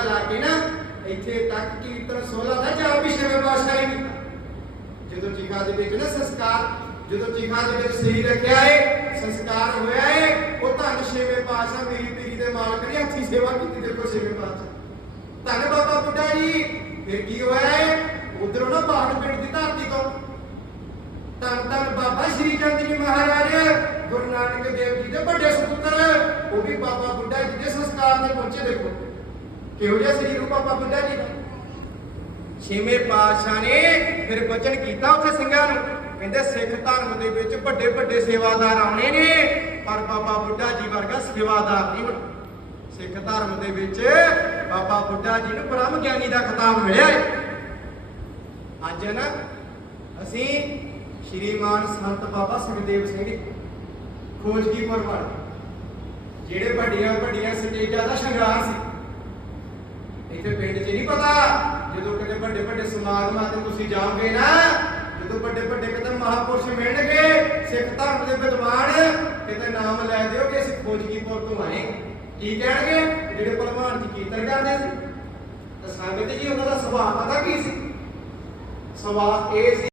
ਮੇਲਾ ਲਾ ਕੇ ਨਾ ਇੱਥੇ ਤੱਕ ਕੀਰਤਨ 16 ਦਾ ਚਾਰ ਵੀ ਛੇਵੇਂ ਪਾਤਸ਼ਾਹ ਨੇ ਕੀਤਾ। ਜਦੋਂ ਚਿਖਾ ਦੇ ਵਿੱਚ ਨਾ ਸੰਸਕਾਰ, ਜਦੋਂ ਚਿਖਾ ਦੇ ਵਿੱਚ ਸਰੀਰ ਰੱਖਿਆ ਏ, ਸੰਸਕਾਰ ਹੋਇਆ ਏ, ਉਹ ਧੰਨ ਛੇਵੇਂ ਪਾਤਸ਼ਾਹ ਮੇਰੀ ਪੀਰੀ ਦੇ ਮਾਲਕ ਨੇ ਹੱਥੀ ਸੇਵਾ ਕੀਤੀ ਦੇਖੋ ਛੇਵੇਂ ਪਾਤਸ਼ਾਹ। ਧੰਨ ਬਾਬਾ ਬੁੱਢਾ ਜੀ, ਫਿਰ ਕੀ ਹੋਇਆ ਏ? ਉਧਰੋਂ ਨਾ ਬਾਹਰ ਪਿੰਡ ਦੀ ਧਰਤੀ ਤੋਂ ਧੰਨ ਧੰਨ ਬਾਬਾ ਸ਼੍ਰੀ ਚੰਦ ਜੀ ਮਹਾਰਾਜ, ਗੁਰੂ ਨਾਨਕ ਦੇਵ ਜੀ ਦੇ ਵੱਡੇ ਸੁਪੁੱਤਰ, ਉਹ ਵੀ ਬਾਬਾ ਬੁੱਢਾ ਜੀ ਦੇ ਸੰਸਕਾਰ ਤੇ ਪਹੁੰਚੇ ਦੇਖੋ। ਕਿਹੋ ਜਿਹਾ ਸਰੀਰ ਉਹ ਬਾਬਾ ਬੁੱਢਾ ਜੀ ਦਾ? ਛੇਵੇਂ ਪਾਤਸ਼ਾਹ ਨੇ ਫਿਰ ਬਚਨ ਕੀਤਾ ਉੱਥੇ ਸਿੰਘਾਂ ਨੂੰ। ਕਹਿੰਦੇ ਸਿੱਖ ਧਰਮ ਦੇ ਵਿੱਚ ਵੱਡੇ ਵੱਡੇ ਸੇਵਾਦਾਰ ਆਉਣੇ ਨੇ, ਪਰ ਬਾਬਾ ਬੁੱਢਾ ਜੀ ਵਰਗਾ ਸੇਵਾਦਾਰ ਨਹੀਂ ਹੋਣਾ। ਸਿੱਖ ਧਰਮ ਦੇ ਵਿੱਚ ਬਾਬਾ ਬੁੱਢਾ ਜੀ ਨੂੰ ਬ੍ਰਹਮ ਗਿਆਨੀ ਦਾ ਖਿਤਾਬ ਮਿਲਿਆ ਹੈ। ਅੱਜ ਨਾ ਅਸੀਂ ਸ਼੍ਰੀਮਾਨ ਸੰਤ ਬਾਬਾ ਸੁਖਦੇਵ ਸਿੰਘ ਜੀ, ਖੋਜਗੀਪੁਰ ਵਾਲੇ, ਜਿਹੜੇ ਵੱਡੀਆਂ ਵੱਡੀਆਂ ਸਟੇਜਾਂ ਦਾ ਸ਼ਿੰਗਾਰ ਸੀ ਇੱਥੇ ਪਿੰਡ 'ਚ ਨਹੀਂ ਪਤਾ ਜਦੋਂ ਕਿਤੇ ਵੱਡੇ ਸਮਾਗਮਾਂ ਤੇ ਤੁਸੀਂ ਜਾਓਗੇ ਨਾ, ਜਦੋਂ ਵੱਡੇ ਵੱਡੇ ਕਿਤੇ ਮਹਾਪੁਰਸ਼ ਮਿਲਣਗੇ, ਸਿੱਖ ਧਰਮ ਦੇ ਵਿਦਵਾਨ, ਕਿਤੇ ਨਾਮ ਲੈ ਦਿਓ ਕਿ ਅਸੀਂ ਖੋਜਗੀਪੁਰ ਤੋਂ ਆਏ। ਕੀ ਕਹਿਣਗੇ? ਜਿਹੜੇ ਭਲਵਾਨ ਜੀ ਕੀਰਤਨ ਕਰਦੇ ਸੀ, ਤਾਂ ਸੰਗਤ ਜੀ ਉਹਨਾਂ ਦਾ ਸੁਭਾਅ ਪਤਾ ਕੀ ਸੀ? ਸੁਭਾਅ ਇਹ ਸੀ